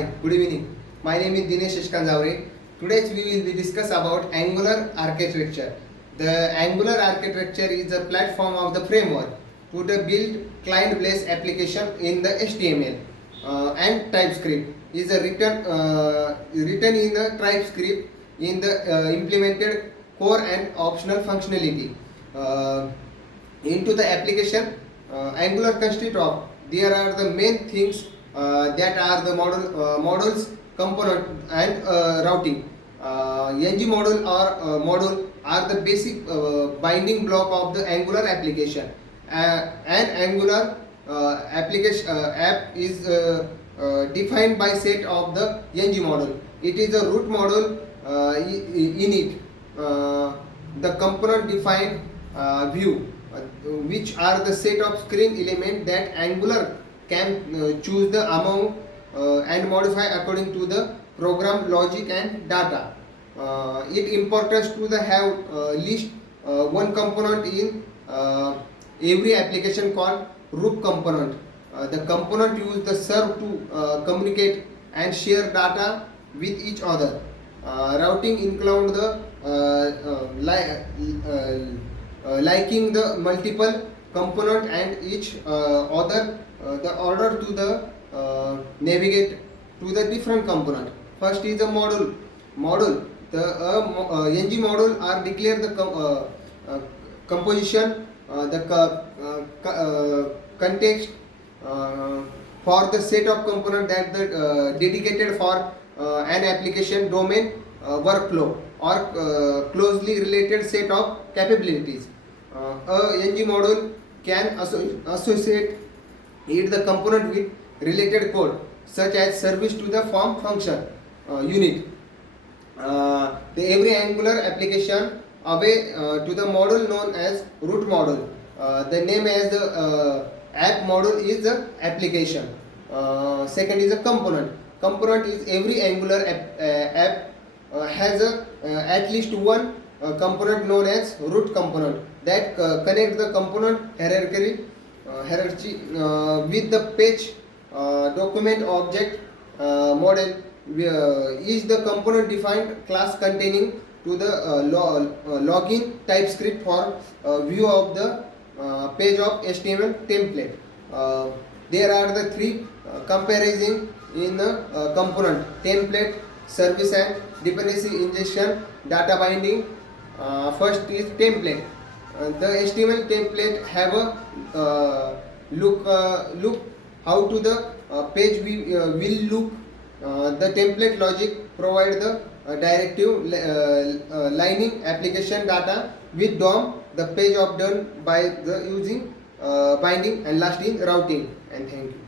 Hi, good evening. My name is Dinesh Ishkanjavre. Today we will be discuss about Angular architecture. The Angular architecture is a platform of the framework to the build client-based application in the HTML and TypeScript. Is a written in the TypeScript in the implemented core and optional functionality. Into the application, Angular consists of there are the main things that are the models, component and routing. ng module are the basic binding block of the Angular application. An Angular application app is defined by set of the ng module. It is a root module in it. The component defined view, which are the set of screen element that Angular can choose the among and modify according to the program logic and data. It importance to the have list one component in every application called root component. The component use the serve to communicate and share data with each other. Routing include the liking the multiple component and each other the order to the navigate to the different component. First is the module. The ng module are declare the composition, the context for the set of component that the dedicated for an application domain workflow or closely related set of capabilities. A ng module can associate it the component with related code such as service to the form function unit. The every Angular application away to the module known as root module. The name as the app module is the application. Second is a component. Component is every Angular app has at least one component known as root component that connect the component hierarchy with the page document object model is the component defined class containing to the login TypeScript for view of the page of HTML template. There are the three comparison in the component: template, service and dependency injection, data binding. First is template. The HTML template have a look how to the page will look. The template logic provide the directive lining application data with DOM. The page of done by the using binding and last in routing. And thank you.